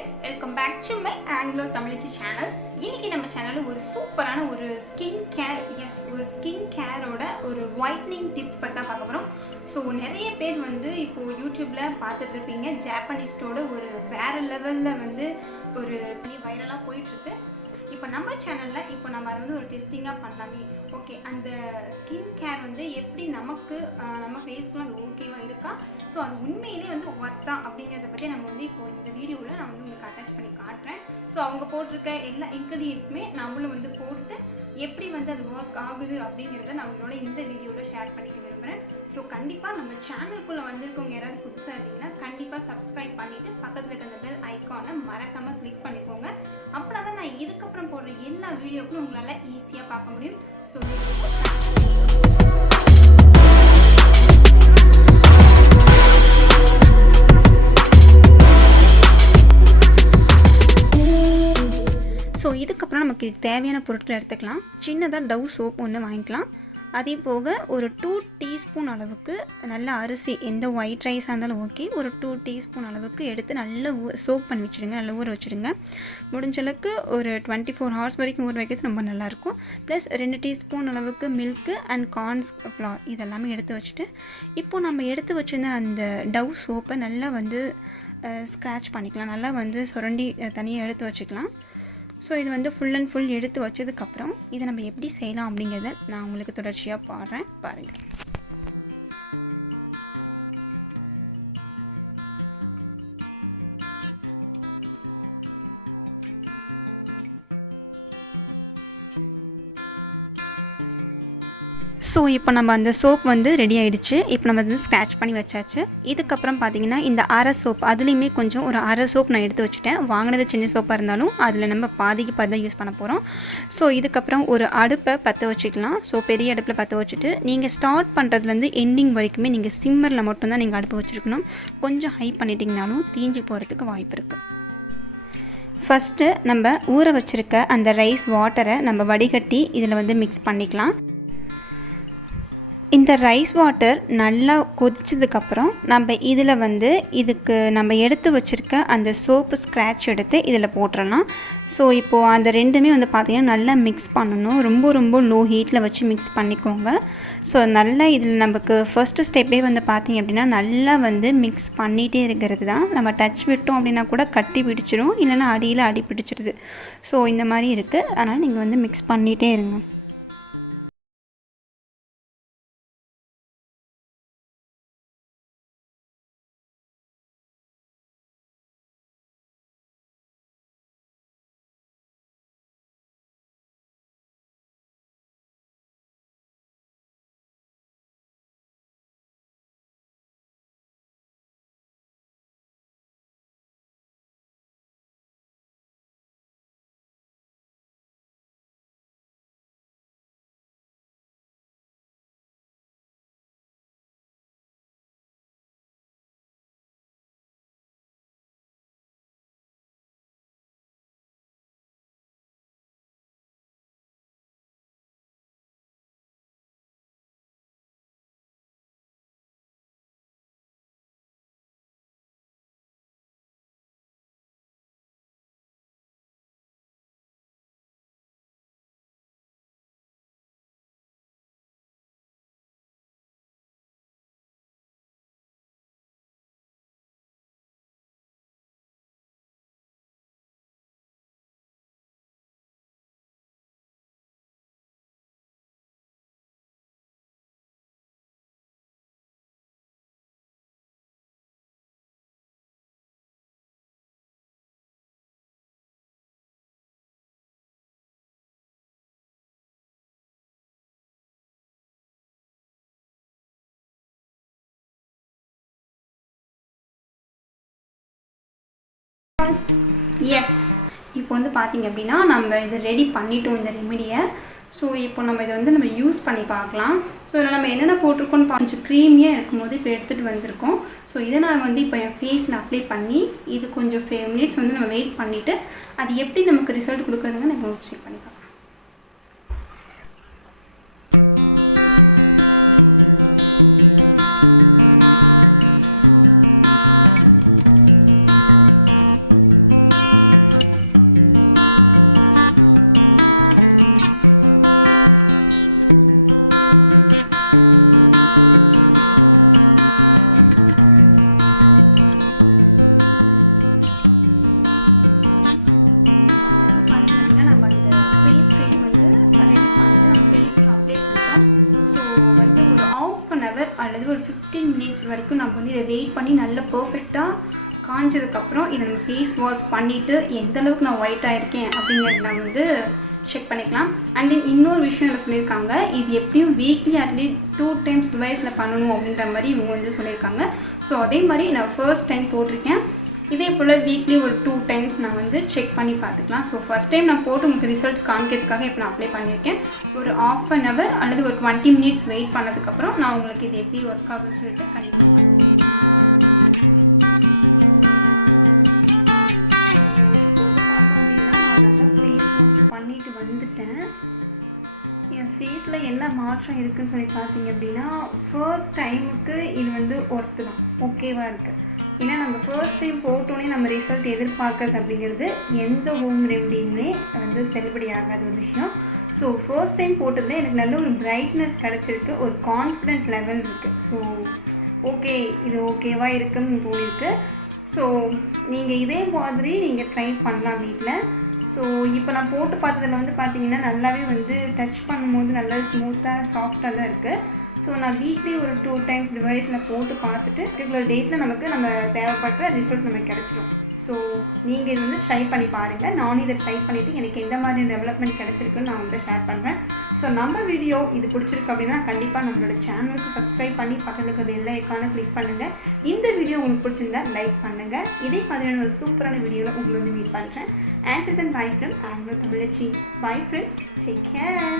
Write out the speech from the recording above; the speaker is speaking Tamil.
friends, welcome back to my Anglo Tamilichi channel. இன்னைக்கு நம்ம சேனல்ல ஒரு சூப்பரான ஒரு ஸ்கின் கேர் ஓட ஒரு whitening tips பத்தி பார்க்க போறோம். சோ நிறைய பேர் வந்து இப்போ YouTubeல பார்த்துட்டு இருப்பீங்க. ஜாப்பனீஸ்டோட ஒரு வேற லெவல்ல வந்து ஒரு வைரலா போயிட்டு இருக்கு. இப்போ நம்ம சேனல்ல இப்போ நம்ம வந்து ஒரு டெஸ்டிங்கா பண்ணலாமே. ஓகே, அந்த ஸ்கின் கேர் வந்து எப்படி நமக்கு நம்ம ஃபேஸ்க்கு அது ஓகேவா இருக்கா, ஸோ அது உண்மையிலே வந்து ஒர்த்தா அப்படிங்கிறத பற்றி நம்ம வந்து இப்போ இந்த வீடியோவில் நான் வந்து உங்களுக்கு அட்டாச் பண்ணி காட்டுறேன். ஸோ அவங்க போட்டிருக்க எல்லா இன்க்ரீடியன்ட்ஸுமே நம்மளும் வந்து போட்டு எப்படி வந்து அது ஒர்க் ஆகுது அப்படிங்கிறத நம்மளோட இந்த வீடியோவில் ஷேர் பண்ணிக்க விரும்புகிறேன். ஸோ கண்டிப்பாக நம்ம சேனலுக்குள்ளே வந்திருக்கவங்க யாராவது புதுசாக இருந்தீங்கன்னா கண்டிப்பாக சப்ஸ்கிரைப் பண்ணிவிட்டு பக்கத்தில் இருக்கிற பெல் ஐக்கானை மறக்காமல் கிளிக் பண்ணிக்கோங்க. அப்படின்னா தான் நான் இதுக்கப்புறம் போடுற எல்லா வீடியோக்கும் உங்களால் ஈஸியாக பார்க்க முடியும். ஸோ இதுக்கப்புறம் நமக்கு தேவையான பொருட்களை எடுத்துக்கலாம். சின்னதாக டவ் சோப் ஒன்று வாங்கிக்கலாம். அதே போக ஒரு 2 டீஸ்பூன் அளவுக்கு நல்ல அரிசி, எந்த ஒயிட் ரைஸாக இருந்தாலும் ஓகே, ஒரு 2 டீஸ்பூன் அளவுக்கு எடுத்து நல்லா சோப் பண்ணி வச்சுடுங்க, நல்லா ஊற வச்சுடுங்க. முடிஞ்சளவுக்கு ஒரு 24 ஹவர்ஸ் வரைக்கும் ஊற வைக்கிறது ரொம்ப நல்லாயிருக்கும். ப்ளஸ் 2 டீஸ்பூன் அளவுக்கு மில்க்கு அண்ட் கார்ன்ஸ் ஃப்ளார் இதெல்லாமே எடுத்து வச்சுட்டு, இப்போது நம்ம எடுத்து வச்சுருந்த அந்த டவ் சோப்பை நல்லா வந்து ஸ்க்ராட்ச் பண்ணிக்கலாம், நல்லா வந்து சுரண்டி தனியாக எடுத்து வச்சுக்கலாம். ஸோ இது வந்து ஃபுல் அண்ட் ஃபுல் எடுத்து வச்சதுக்கப்புறம் இதை நம்ம எப்படி செய்யலாம் அப்படிங்கிறத நான் உங்களுக்கு தொடர்ச்சியாக பாருங்கள். ஸோ இப்போ நம்ம அந்த சோப் வந்து ரெடி ஆகிடுச்சு. இப்போ நம்ம வந்து ஸ்க்ராட்ச் பண்ணி வச்சாச்சு. இதுக்கப்புறம் பார்த்தீங்கன்னா இந்த அரை சோப், அதுலேயுமே கொஞ்சம் ஒரு அரை சோப் நான் எடுத்து வச்சுட்டேன். வாங்கினது சின்ன சோப்பாக இருந்தாலும் அதில் நம்ம பாதிக்கு தான் யூஸ் பண்ண போகிறோம். ஸோ இதுக்கப்புறம் ஒரு அடுப்பை பற்ற வச்சுக்கலாம். ஸோ பெரிய அடுப்பில் பற்ற வச்சுட்டு நீங்கள் ஸ்டார்ட் பண்ணுறதுலேருந்து எண்டிங் வரைக்குமே நீங்கள் சிம்மரில் மட்டும்தான் நீங்கள் அடுப்பு வச்சுருக்கணும். கொஞ்சம் ஹை பண்ணிட்டிங்கனாலும் தீஞ்சு போகிறதுக்கு வாய்ப்பு இருக்குது. ஃபஸ்ட்டு நம்ம ஊற வச்சுருக்க அந்த ரைஸ் வாட்டரை நம்ம வடிகட்டி இதில் வந்து மிக்ஸ் பண்ணிக்கலாம். இந்த ரைஸ் வாட்டர் நல்லா கொதிச்சதுக்கப்புறம் நம்ம இதில் வந்து இதுக்கு நம்ம எடுத்து வச்சுருக்க அந்த சோப்பு ஸ்க்ராட்ச் எடுத்து இதில் போட்டுடலாம். ஸோ இப்போது அந்த ரெண்டுமே வந்து பார்த்திங்கன்னா நல்லா மிக்ஸ் பண்ணணும். ரொம்ப லோ ஹீட்டில் வச்சு மிக்ஸ் பண்ணிக்கோங்க. ஸோ நல்லா இதில் நமக்கு ஃபர்ஸ்ட்டு ஸ்டெப்பே வந்து பார்த்திங்க அப்படின்னா நல்லா வந்து மிக்ஸ் பண்ணிகிட்டே இருக்கிறது தான். நம்ம டச் விட்டோம் அப்படின்னா கூட கட்டி பிடிச்சிரும், இல்லைன்னா அடியில் அடி பிடிச்சிருது. ஸோ இந்த மாதிரி இருக்குது, அதனால் நீங்கள் வந்து மிக்ஸ் பண்ணிகிட்டே இருங்க. எஸ், இப்போ வந்து பார்த்திங்க அப்படின்னா நம்ம இதை ரெடி பண்ணிட்டோம் இந்த ரெமிடியை. ஸோ இப்போ நம்ம இதை வந்து நம்ம யூஸ் பண்ணி பார்க்கலாம். ஸோ இதில் நம்ம என்னென்ன போட்டிருக்கோன்னு கொஞ்சம் க்ரீமியாக இருக்கும்போது இப்போ எடுத்துகிட்டு வந்திருக்கோம். ஸோ இதை நான் வந்து இப்போ என் ஃபேஸில் அப்ளை பண்ணி இது கொஞ்சம் 5 மினிட்ஸ் வந்து நம்ம வெயிட் பண்ணிவிட்டு அது எப்படி நமக்கு ரிசல்ட் கொடுக்குறதுன்னு நம்ம செக் பண்ணி பார்க்கலாம். பண்ணதுக்கப்புறம் இதை நம்ம ஃபேஸ் வாஷ் பண்ணிவிட்டு எந்த அளவுக்கு நான் ஒயிட் ஆகிருக்கேன் அப்படிங்கிறத நான் வந்து செக் பண்ணிக்கலாம். அண்ட் தென் இன்னொரு விஷயம் இதில் சொல்லியிருக்காங்க, இது எப்படியும் வீக்லி அட்லீஸ்ட் 2 times டிவைஸில் பண்ணணும் அப்படின்ற மாதிரி இவங்க வந்து சொல்லியிருக்காங்க. ஸோ அதே மாதிரி நான் ஃபர்ஸ்ட் டைம் போட்டிருக்கேன். இதே போல் வீக்லி ஒரு 2 times நான் வந்து செக் பண்ணி பார்த்துக்கலாம். ஸோ ஃபஸ்ட் டைம் நான் போட்டு உங்களுக்கு ரிசல்ட் காமிக்கிறதுக்காக இப்போ நான் அப்ளை பண்ணியிருக்கேன். ஒரு 1/2 hour அல்லது ஒரு 20 minutes வெயிட் பண்ணதுக்கப்புறம் நான் உங்களுக்கு இது எப்படி ஒர்க் ஆகுதுன்னு சொல்லிட்டு பண்ணிட்டு வந்துட்டேன். என் ஃபேஸில் என்ன மாற்றம் இருக்குதுன்னு சொல்லி பார்த்தீங்க அப்படின்னா, ஃபர்ஸ்ட் டைமுக்கு இது வந்து ஒர்த்து தான், ஓகேவாக இருக்குது. ஏன்னா நம்ம ஃபர்ஸ்ட் டைம் போட்டோன்னே நம்ம ரிசல்ட் எதிர்பார்க்கறது அப்படிங்கிறது எந்த ஹோம் ரெமடியுமே வந்து செல்லுபடி ஆகாத ஒரு விஷயம். ஸோ ஃபர்ஸ்ட் டைம் போட்டதில் எனக்கு நல்ல ஒரு பிரைட்னஸ் கிடச்சிருக்கு, ஒரு கான்ஃபிடென்ட் லெவல் இருக்குது. ஸோ ஓகே, இது ஓகேவாக இருக்குன்னு தோணிருக்கு. ஸோ நீங்கள் இதே மாதிரி நீங்கள் ட்ரை பண்ணலாம் வீட்டில். ஸோ இப்போ நான் போட்டு பார்த்ததில் வந்து பார்த்தீங்கன்னா நல்லாவே வந்து டச் பண்ணும்போது நல்லா ஸ்மூத்தாக சாஃப்டாக தான் இருக்குது. ஸோ நான் வீக்லி ஒரு 2 times டிவைஸில் போட்டு பார்த்துட்டு இவ்வளோ டேஸில் நமக்கு நம்ம தேவைப்படுற ரிசல்ட் நமக்கு கிடச்சிடும். ஸோ நீங்கள் இது வந்து ட்ரை பண்ணி பாருங்கள். நானும் இதை ட்ரை பண்ணிவிட்டு எனக்கு எந்த மாதிரி டெவலப்மெண்ட் கிடச்சிருக்குன்னு நான் வந்து ஷேர் பண்ணுறேன். ஸோ நம்ம வீடியோ இது பிடிச்சிருக்கு அப்படின்னா கண்டிப்பாக நம்மளோட சேனலுக்கு சப்ஸ்கிரைப் பண்ணி பக்கத்துக்கு பெல் ஐக்கானை கிளிக் பண்ணுங்கள். இந்த வீடியோ உங்களுக்கு பிடிச்சிருந்தா லைக் பண்ணுங்கள். இதே மாதிரியான ஒரு சூப்பரான வீடியோவில் உங்களை வந்து மீட் பண்ணுறேன். And then bye from Anglo Tamilichi. Bye friends, take care.